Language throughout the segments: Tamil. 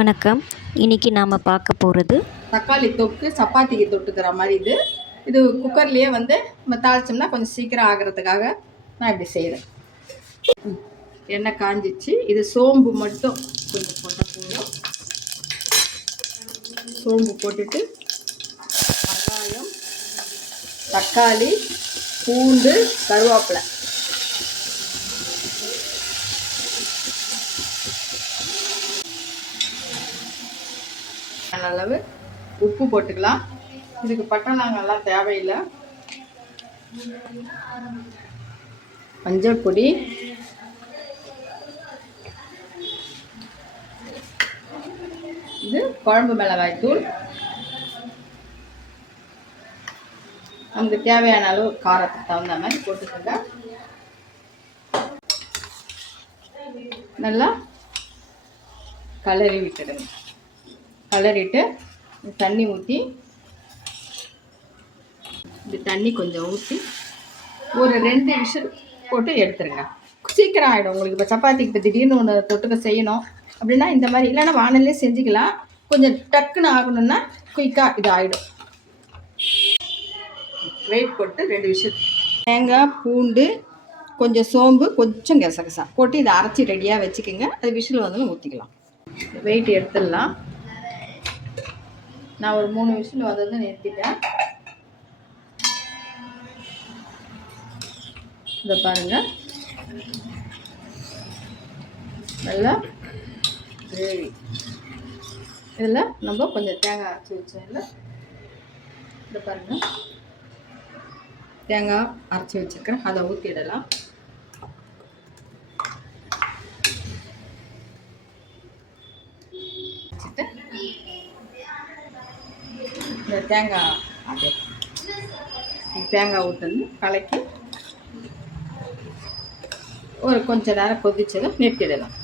வணக்கம். இன்றைக்கி நாம் பார்க்க போகிறது தக்காளி தொக்கு சப்பாத்திக்கு தொட்டுக்கிற மாதிரி. இது குக்கர்லேயே நம்ம தாளிச்சோம்னா கொஞ்சம் சீக்கிரம் ஆகிறதுக்காக நான் இப்படி செய்கிறேன். எண்ணெய் காஞ்சிச்சு. இது சோம்பு மட்டும் கொஞ்சம் போட்டால் போதும். சோம்பு போட்டுட்டு வெங்காயம், தக்காளி, பூண்டு, கருவேப்பிலை, அளவு உப்பு போட்டுக்கலாம். இதுக்கு பட்டை நாங்கெல்லாம் தேவையில்லை. மஞ்சள் பொடி, இது குழம்பு மிளகாய் தூள். நமக்கு தேவையான அளவு காரத்துக்கு தகுந்த மாதிரி போட்டுக்கோங்க. நல்லா கலரி விட்டுடுங்க. கலரிட்டு தண்ணி ஊற்றி, இந்த தண்ணி கொஞ்சம் ஊற்றி ஒரு 2 விசில் போட்டு எடுத்துருங்க. சீக்கிரம் ஆகிடும் உங்களுக்கு. இப்போ சப்பாத்திக்கு இப்போ திடீர்னு ஒன்று தொட்டுக்க செய்யணும் அப்படின்னா இந்த மாதிரி, இல்லைன்னா வானல்லே செஞ்சுக்கலாம். கொஞ்சம் டக்குன்னு ஆகணும்னா குயிக்காக இது ஆகிடும். வெயிட் போட்டு 2 விசில். தேங்காய், பூண்டு, கொஞ்சம் சோம்பு, கொஞ்சம் கசகசா போட்டு இதை அரைச்சி ரெடியாக வச்சுக்கோங்க. அது விசில் வந்தாலும் ஊற்றிக்கலாம். வெயிட் எடுத்துடலாம். நான் ஒரு 3 விசில் வந்து நிறுத்திட்டேன். இதை பாருங்கள், நல்லா கிரேவி. இதில் நம்ம கொஞ்சம் தேங்காய் அரைச்சி வச்சோம்ல, இதை பாருங்கள், தேங்காய் அரைச்சி வச்சுருக்கேன், அதை ஊற்றிடலாம். வச்சுட்டு இந்த தேங்காய் ஊற்றி கலக்கி ஒரு கொஞ்ச நேரம் கொதிச்சதும் நிறுத்திடலாம்.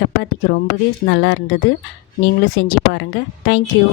சப்பாத்திக்கு ரொம்பவே நல்லா இருந்தது. நீங்களும் செஞ்சு பாருங்கள். தேங்க்யூ.